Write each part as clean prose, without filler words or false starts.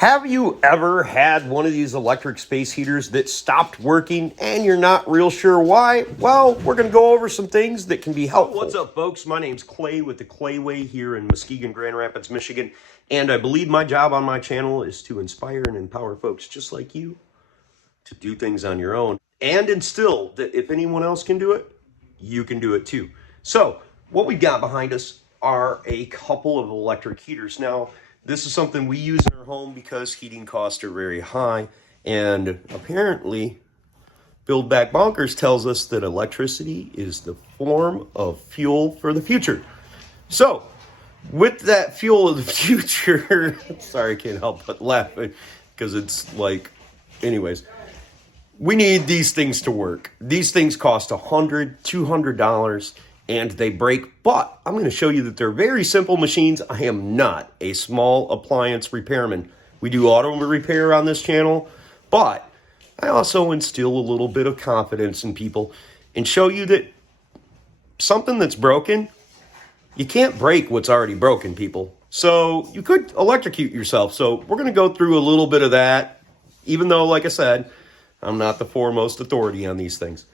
Have you ever had one of these electric space heaters that stopped working and you're not real sure why? Well, we're going to go over some things that can be helpful. What's up, folks? My name's Clay with the Clay Way here in Muskegon, Grand Rapids, Michigan. And I believe my job on my channel is to inspire and empower folks just like you to do things on your own and instill that if anyone else can do it, you can do it too. So what we've got behind us are a couple of electric heaters. Now, this is something we use in our home because heating costs are very high. And apparently, Build Back Bonkers tells us that electricity is the form of fuel for the future. So, with that fuel of the future, sorry, I can't help but laugh because it's like, anyways, we need these things to work. These things cost $100, $200, and they break, but I'm going to show you that they're very simple machines. I am not a small appliance repairman. We do auto repair on this channel, but I also instill a little bit of confidence in people and show you that something that's broken, you can't break what's already broken, people. So you could electrocute yourself. So we're going to go through a little bit of that, even though, like I said, I'm not the foremost authority on these things.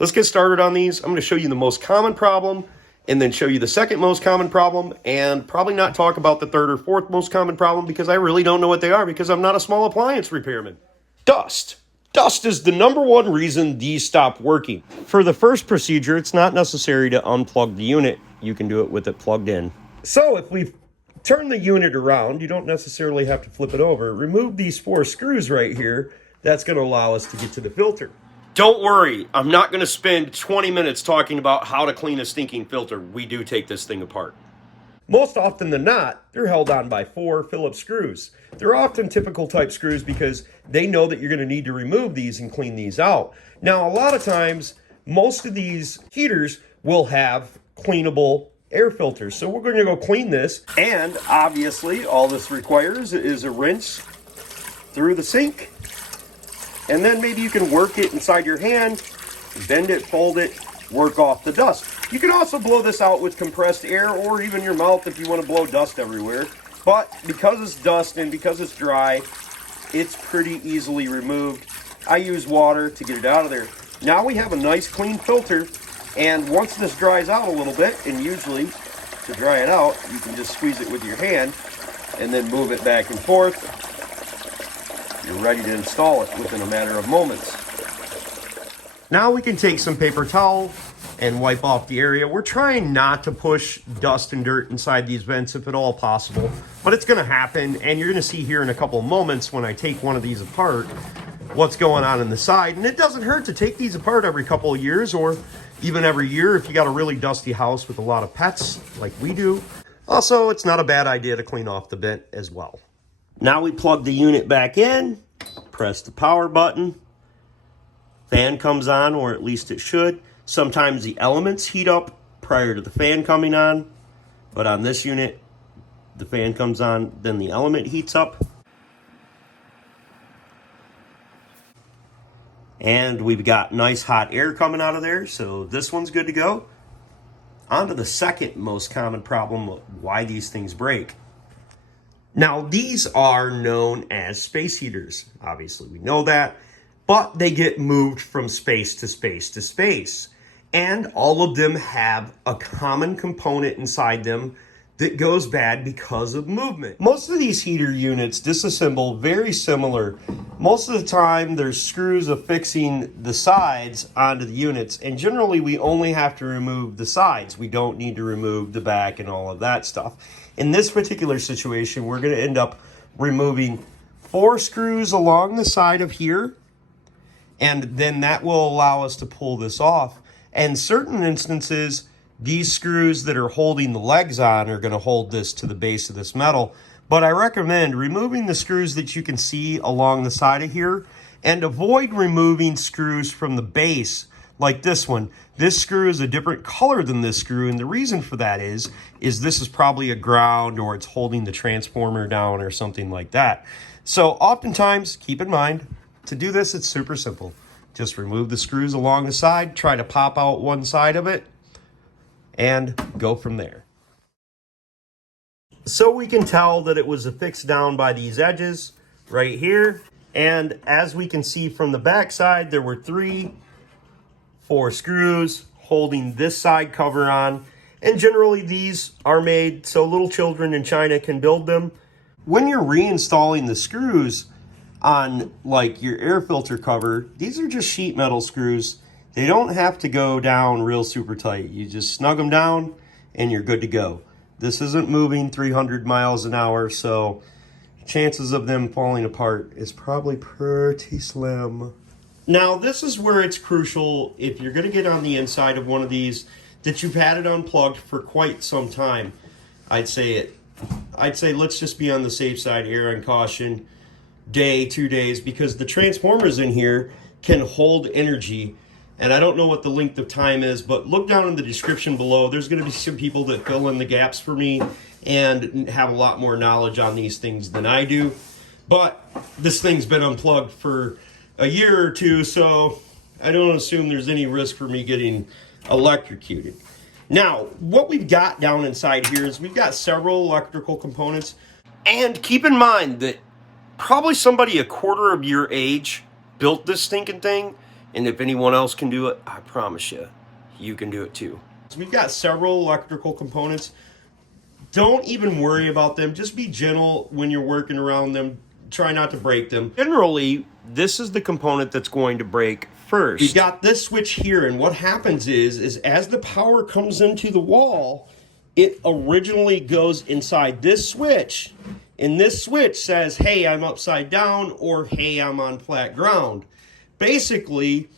Let's get started on these. I'm going to show you the most common problem and then show you the second most common problem and probably not talk about the third or fourth most common problem because I really don't know what they are because I'm not a small appliance repairman. Dust. Dust is the number one reason these stop working. For the first procedure, it's not necessary to unplug the unit. You can do it with it plugged in. So if we turn the unit around, you don't necessarily have to flip it over. Remove these 4 screws right here. That's going to allow us to get to the filter. Don't worry, I'm not going to spend 20 minutes talking about how to clean a stinking filter. We do take this thing apart. Most often than not, they're held on by 4 Phillips screws. They're often typical type screws because they know that you're going to need to remove these and clean these out. Now, a lot of times, most of these heaters will have cleanable air filters. So we're going to go clean this. And obviously, all this requires is a rinse through the sink. And then maybe you can work it inside your hand, bend it, fold it, work off the dust. You can also blow this out with compressed air or even your mouth if you want to blow dust everywhere. But because it's dust and because it's dry, it's pretty easily removed. I use water to get it out of there. Now we have a nice clean filter, and once this dries out a little bit, and usually to dry it out, you can just squeeze it with your hand and then move it back and forth. You're ready to install it within a matter of moments. Now we can take some paper towel and wipe off the area. We're trying not to push dust and dirt inside these vents if at all possible, but it's going to happen, and you're going to see here in a couple of moments when I take one of these apart what's going on the side. And it doesn't hurt to take these apart every couple of years or even every year if you got a really dusty house with a lot of pets like we do. Also, it's not a bad idea to clean off the vent as well. Now we plug the unit back in, press the power button, fan comes on, or at least it should. Sometimes the elements heat up prior to the fan coming on, but on this unit, the fan comes on, then the element heats up. And we've got nice hot air coming out of there, so this one's good to go. On to the second most common problem of why these things break. Now, these are known as space heaters. Obviously, we know that, but they get moved from space to space to space. And all of them have a common component inside them that goes bad because of movement. Most of these heater units disassemble very similar. Most of the time, there's screws affixing the sides onto the units, and generally we only have to remove the sides. We don't need to remove the back and all of that stuff. In this particular situation, we're going to end up removing 4 screws along the side of here, and then that will allow us to pull this off. And certain instances, these screws that are holding the legs on are going to hold this to the base of this metal. But I recommend removing the screws that you can see along the side of here and avoid removing screws from the base like this one. This screw is a different color than this screw, and the reason for that is this is probably a ground or it's holding the transformer down or something like that. So oftentimes, keep in mind, to do this, it's super simple. Just remove the screws along the side, try to pop out one side of it, and go from there. So we can tell that it was affixed down by these edges. right here. And as we can see from the back side, there were 4 screws holding this side cover on. And generally these are made so little children in China can build them. When you're reinstalling the screws on like your air filter cover, these are just sheet metal screws. They don't have to go down real super tight. You just snug them down and you're good to go. This isn't moving 300 miles an hour, so chances of them falling apart is probably pretty slim. Now, this is where it's crucial if you're going to get on the inside of one of these that you've had it unplugged for quite some time. I'd say let's just be on the safe side, err on caution, day, 2 days, because the transformers in here can hold energy. And I don't know what the length of time is, but look down in the description below. There's going to be some people that fill in the gaps for me and have a lot more knowledge on these things than I do. But this thing's been unplugged for a year or two, so I don't assume there's any risk for me getting electrocuted. Now, what we've got down inside here is we've got several electrical components. And keep in mind that probably somebody a quarter of your age built this stinking thing. And if anyone else can do it, I promise you, you can do it too. So we've got several electrical components. Don't even worry about them. Just be gentle when you're working around them. Try not to break them. Generally, this is the component that's going to break first. We've got this switch here, and what happens is as the power comes into the wall, it originally goes inside this switch, and this switch says, hey, I'm upside down, or hey, I'm on flat ground. Basically,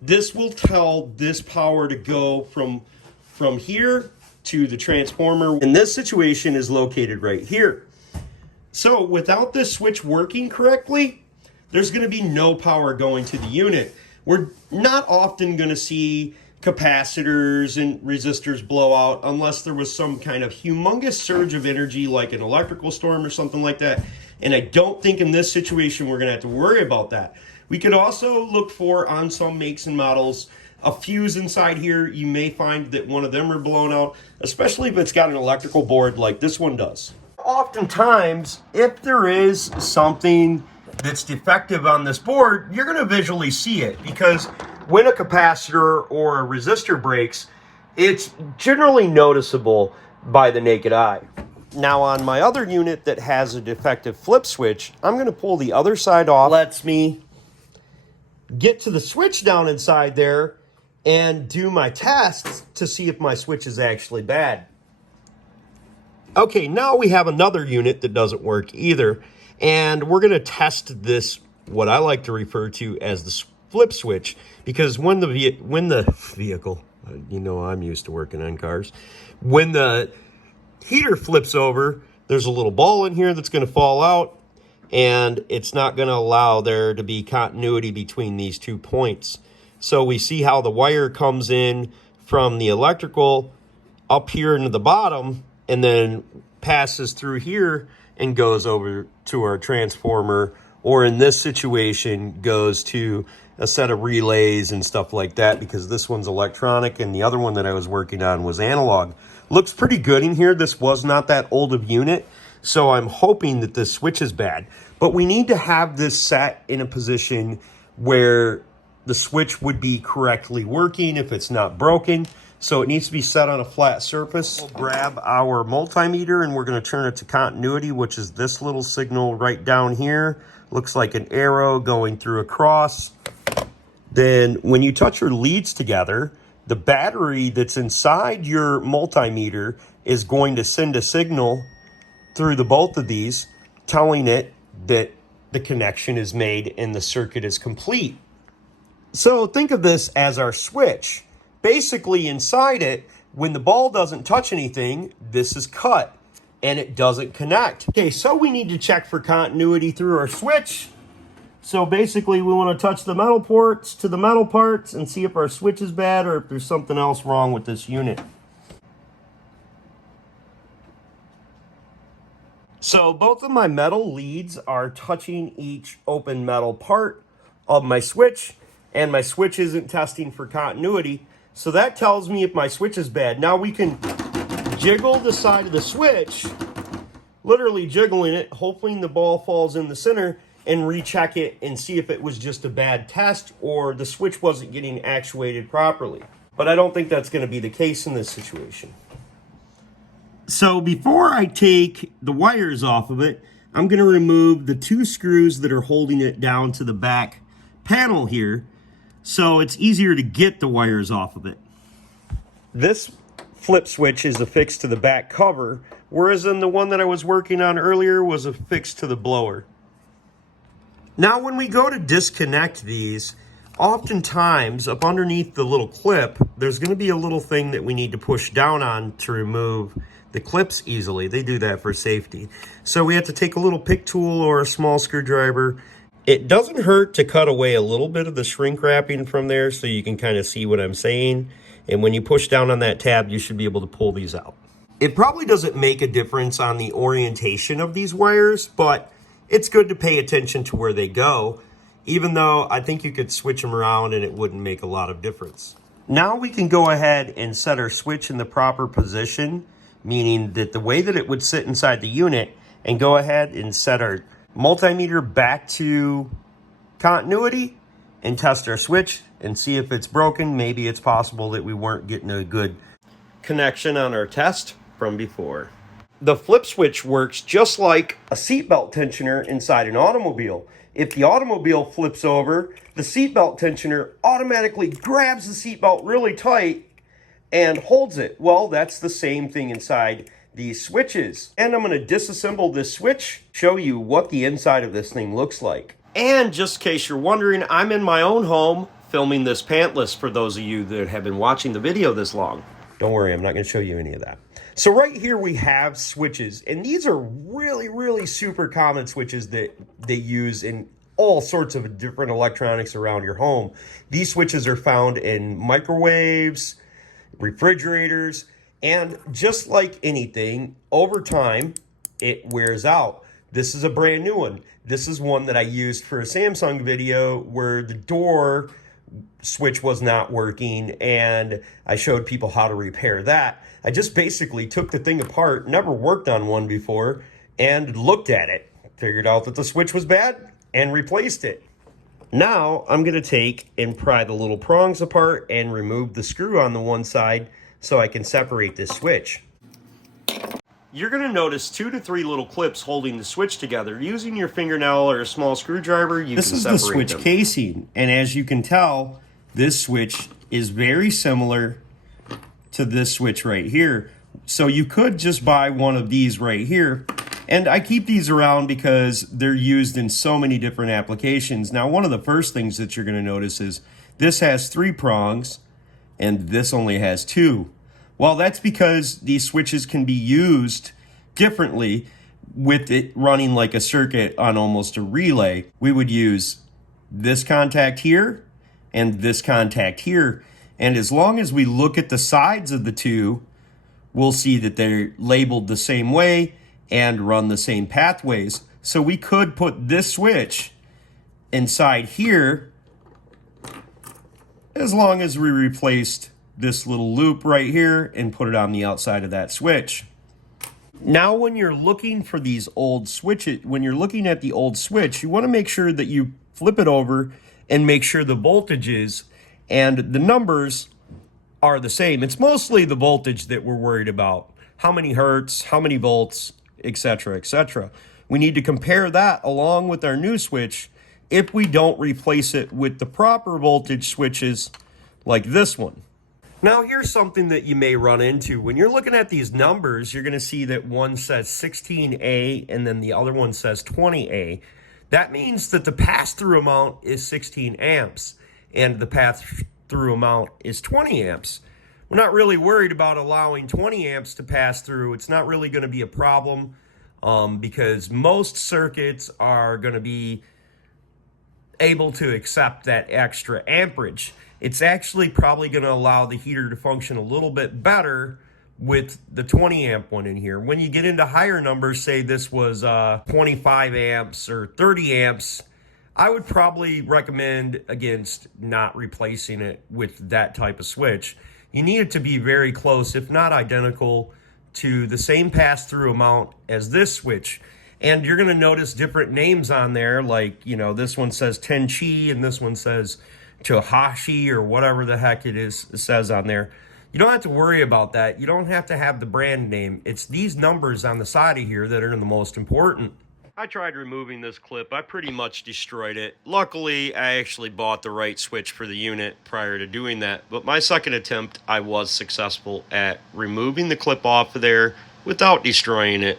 this will tell this power to go from here to the transformer. And this situation is located right here. So without this switch working correctly, there's going to be no power going to the unit. We're not often going to see capacitors and resistors blow out unless there was some kind of humongous surge of energy like an electrical storm or something like that. And I don't think in this situation we're going to have to worry about that. We could also look for, on some makes and models, a fuse inside here. You may find that one of them are blown out, especially if it's got an electrical board like this one does. Oftentimes, if there is something that's defective on this board, you're going to visually see it, because when a capacitor or a resistor breaks, it's generally noticeable by the naked eye. Now on my other unit that has a defective flip switch, I'm going to pull the other side off. Lets me get to the switch down inside there and do my tests to see if my switch is actually bad. Okay, now we have another unit that doesn't work either, and we're going to test this, what I like to refer to as the flip switch, because when the vehicle, you know I'm used to working on cars, when the heater flips over, there's a little ball in here that's going to fall out, and it's not going to allow there to be continuity between these 2 points. So we see how the wire comes in from the electrical up here into the bottom and then passes through here and goes over to our transformer, or in this situation goes to a set of relays and stuff like that, because this one's electronic and the other one that I was working on was analog. Looks pretty good in here. This was not that old of unit, so I'm hoping that this switch is bad. But we need to have this set in a position where the switch would be correctly working if it's not broken. So it needs to be set on a flat surface. We'll grab our multimeter and we're going to turn it to continuity, which is this little signal right down here. Looks like an arrow going through a cross. Then when you touch your leads together, the battery that's inside your multimeter is going to send a signal through the both of these, telling it that the connection is made and the circuit is complete. So think of this as our switch. Basically inside it, when the ball doesn't touch anything, this is cut and it doesn't connect. Okay, so we need to check for continuity through our switch. So basically we want to touch the metal ports to the metal parts and see if our switch is bad or if there's something else wrong with this unit. So both of my metal leads are touching each open metal part of my switch, and my switch isn't testing for continuity. So that tells me if my switch is bad. Now we can jiggle the side of the switch, literally jiggling it, hoping the ball falls in the center, and recheck it and see if it was just a bad test or the switch wasn't getting actuated properly. But I don't think that's going to be the case in this situation. So before I take the wires off of it, I'm going to remove the 2 screws that are holding it down to the back panel here, so it's easier to get the wires off of it. This flip switch is affixed to the back cover, whereas in the one that I was working on earlier was affixed to the blower. Now when we go to disconnect these, oftentimes up underneath the little clip, there's going to be a little thing that we need to push down on to remove the clips easily. They do that for safety. So we have to take a little pick tool or a small screwdriver. It doesn't hurt to cut away a little bit of the shrink wrapping from there so you can kind of see what I'm saying. And when you push down on that tab, you should be able to pull these out. It probably doesn't make a difference on the orientation of these wires, but it's good to pay attention to where they go, even though I think you could switch them around and it wouldn't make a lot of difference. Now we can go ahead and set our switch in the proper position, meaning that the way that it would sit inside the unit, and go ahead and set our multimeter back to continuity and test our switch and see if it's broken. Maybe it's possible that we weren't getting a good connection on our test from before. The flip switch works just like a seatbelt tensioner inside an automobile. If the automobile flips over, the seatbelt tensioner automatically grabs the seatbelt really tight and holds it. Well, that's the same thing inside these switches. And I'm going to disassemble this switch, show you what the inside of this thing looks like. And just in case you're wondering, I'm in my own home filming this pantless for those of you that have been watching the video this long. Don't worry, I'm not going to show you any of that. So right here we have switches, and these are really, really super common switches that they use in all sorts of different electronics around your home. These switches are found in microwaves, refrigerators, and just like anything, over time, it wears out. This is a brand new one. This is one that I used for a Samsung video where the door switch was not working, and I showed people how to repair that. I just basically took the thing apart, never worked on one before, and looked at it. Figured out that the switch was bad and replaced it. Now I'm going to take and pry the little prongs apart and remove the screw on the one side so I can separate this switch. You're going to notice 2 to 3 little clips holding the switch together. Using your fingernail or a small screwdriver, you can separate them. This is the switch casing, and as you can tell, this switch is very similar to this switch right here. So you could just buy one of these right here. And I keep these around because they're used in so many different applications. Now, one of the first things that you're going to notice is this has 3 prongs and this only has 2. Well, that's because these switches can be used differently with it running like a circuit on almost a relay. We would use this contact here and this contact here. And as long as we look at the sides of the two, we'll see that they're labeled the same way and run the same pathways. So we could put this switch inside here as long as we replaced this little loop right here and put it on the outside of that switch. Now, when you're looking for these old switches, when you're looking at the old switch, you want to make sure that you flip it over and make sure the voltages and the numbers are the same. It's mostly the voltage that we're worried about. How many hertz, how many volts, etc., etc. We need to compare that along with our new switch if we don't replace it with the proper voltage switches like this one. Now, here's something that you may run into. When you're looking at these numbers, you're going to see that one says 16A and then the other one says 20A. That means that the pass-through amount is 16 amps and the pass-through amount is 20 amps. We're not really worried about allowing 20 amps to pass through. It's not really going to be a problem because most circuits are going to be able to accept that extra amperage. It's actually probably going to allow the heater to function a little bit better with the 20 amp one in here. When you get into higher numbers, say this was 25 amps or 30 amps, I would probably recommend against not replacing it with that type of switch. You need it to be very close, if not identical, to the same pass-through amount as this switch. And you're going to notice different names on there, like, you know, this one says Tenchi and this one says Tohashi or whatever the heck it says on there. You don't have to worry about that. You don't have to have the brand name. It's these numbers on the side of here that are the most important. I tried removing this clip. I pretty much destroyed it. Luckily, I actually bought the right switch for the unit prior to doing that. But my second attempt, I was successful at removing the clip off of there without destroying it.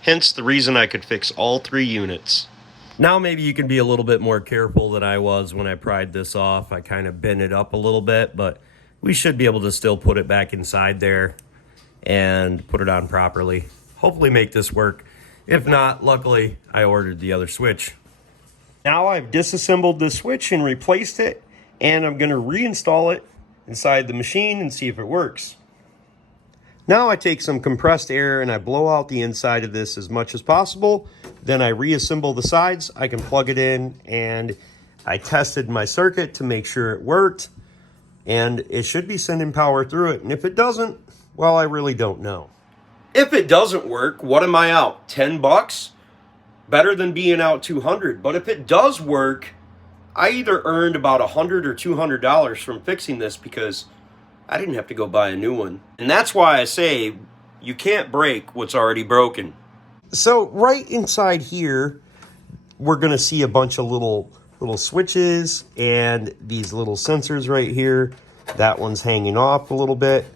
Hence the reason I could fix all 3 units. Now maybe you can be a little bit more careful than I was when I pried this off. I kind of bent it up a little bit, but we should be able to still put it back inside there and put it on properly. Hopefully make this work. If not, luckily I ordered the other switch. Now I've disassembled the switch and replaced it, and I'm going to reinstall it inside the machine and see if it works. Now I take some compressed air and I blow out the inside of this as much as possible. Then I reassemble the sides. I can plug it in, and I tested my circuit to make sure it worked, and it should be sending power through it. And if it doesn't, well, I really don't know. If it doesn't work, what am I out? 10 bucks? Better than being out 200. But if it does work, I either earned about $100 or $200 from fixing this because I didn't have to go buy a new one. And that's why I say you can't break what's already broken. So right inside here, we're going to see a bunch of little switches and these little sensors right here. That one's hanging off a little bit.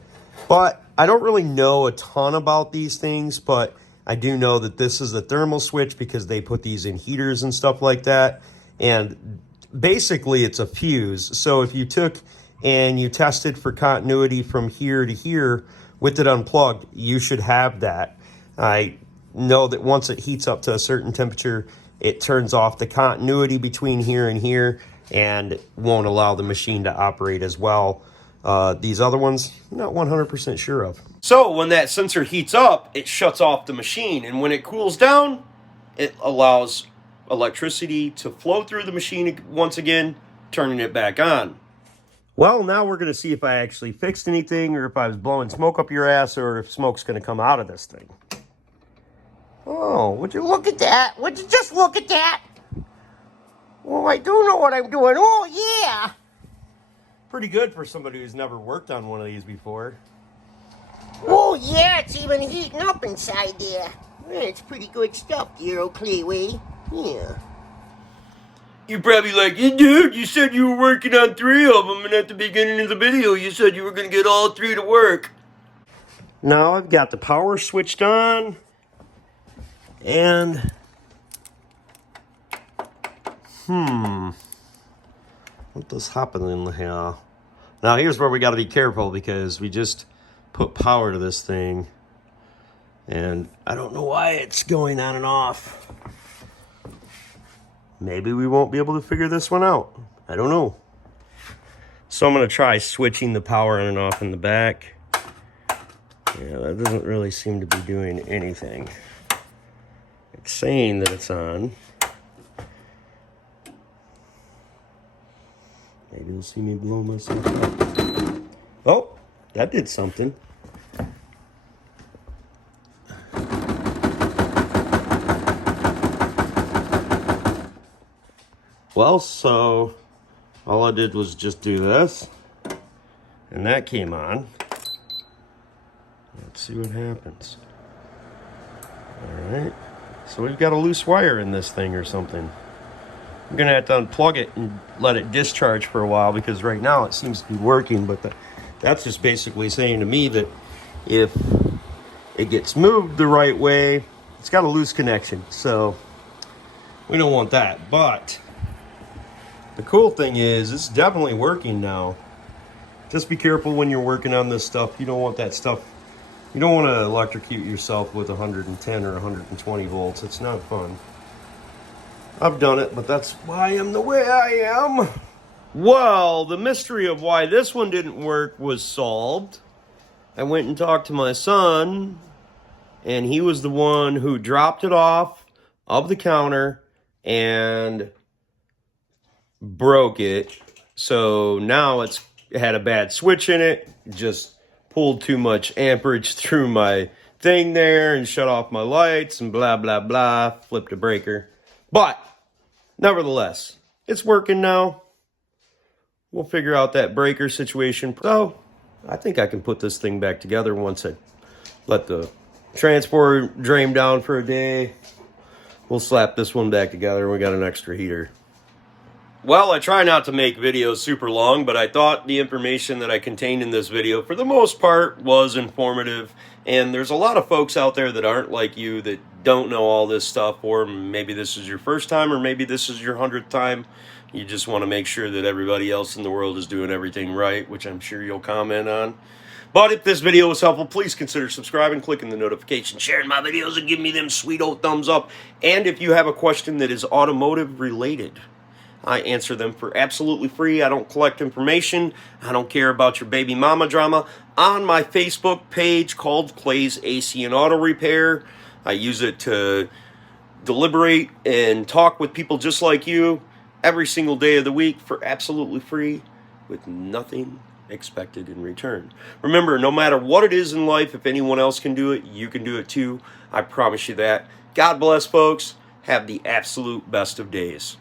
But I don't really know a ton about these things, but I do know that this is a thermal switch because they put these in heaters and stuff like that. And basically it's a fuse. So if you took and you tested for continuity from here to here with it unplugged, you should have that. I know that once it heats up to a certain temperature, it turns off the continuity between here and here and won't allow the machine to operate as well. These other ones, I'm not 100% sure of. So when that sensor heats up, it shuts off the machine, and when it cools down, it allows electricity to flow through the machine once again, turning it back on. Well, now we're going to see if I actually fixed anything, or if I was blowing smoke up your ass, or if smoke's going to come out of this thing. Oh, would you look at that? Would you just look at that? Well, I do know what I'm doing. Oh, yeah. Pretty good for somebody who's never worked on one of these before. Oh, yeah, it's even heating up inside there. Well, it's pretty good stuff, dear old Clayway. Yeah. You're probably like, hey, dude, you said you were working on 3 of them, and at the beginning of the video, you said you were going to get all 3 to work. Now I've got the power switched on, and what does happen in here? Now here's where we got to be careful because we just put power to this thing, and I don't know why it's going on and off. Maybe we won't be able to figure this one out. I don't know. So I'm going to try switching the power on and off in the back. Yeah, that doesn't really seem to be doing anything. It's saying that it's on. Maybe you'll see me blow myself up. Oh, that did something. Well, so all I did was just do this, and that came on. Let's see what happens. All right, so we've got a loose wire in this thing or something. I'm gonna have to unplug it and let it discharge for a while because right now it seems to be working, but that's just basically saying to me that if it gets moved the right way, it's got a loose connection, so we don't want that. But the cool thing is it's definitely working now. Just be careful when you're working on this stuff. You don't want that stuff, you don't want to electrocute yourself with 110 or 120 volts. It's not fun. I've done it, but that's why I am the way I am. Well, the mystery of why this one didn't work was solved. I went and talked to my son, and he was the one who dropped it off of the counter and broke it. So now it had a bad switch in it. Just pulled too much amperage through my thing there and shut off my lights and blah, blah, blah. Flipped a breaker. But, nevertheless, it's working now. We'll figure out that breaker situation. So, I think I can put this thing back together once I let the transporter drain down for a day. We'll slap this one back together and we got an extra heater. Well, I try not to make videos super long, but I thought the information that I contained in this video, for the most part, was informative. And there's a lot of folks out there that aren't like you, that don't know all this stuff, or maybe this is your first time, or maybe this is your 100th time. You just want to make sure that everybody else in the world is doing everything right, which I'm sure you'll comment on. But if this video was helpful, please consider subscribing, clicking the notification, sharing my videos, and giving me them sweet old thumbs up. And if you have a question that is automotive related, I answer them for absolutely free. I don't collect information. I don't care about your baby mama drama. On my Facebook page called Clay's AC and Auto Repair, I use it to deliberate and talk with people just like you every single day of the week for absolutely free with nothing expected in return. Remember, no matter what it is in life, if anyone else can do it, you can do it too. I promise you that. God bless, folks. Have the absolute best of days.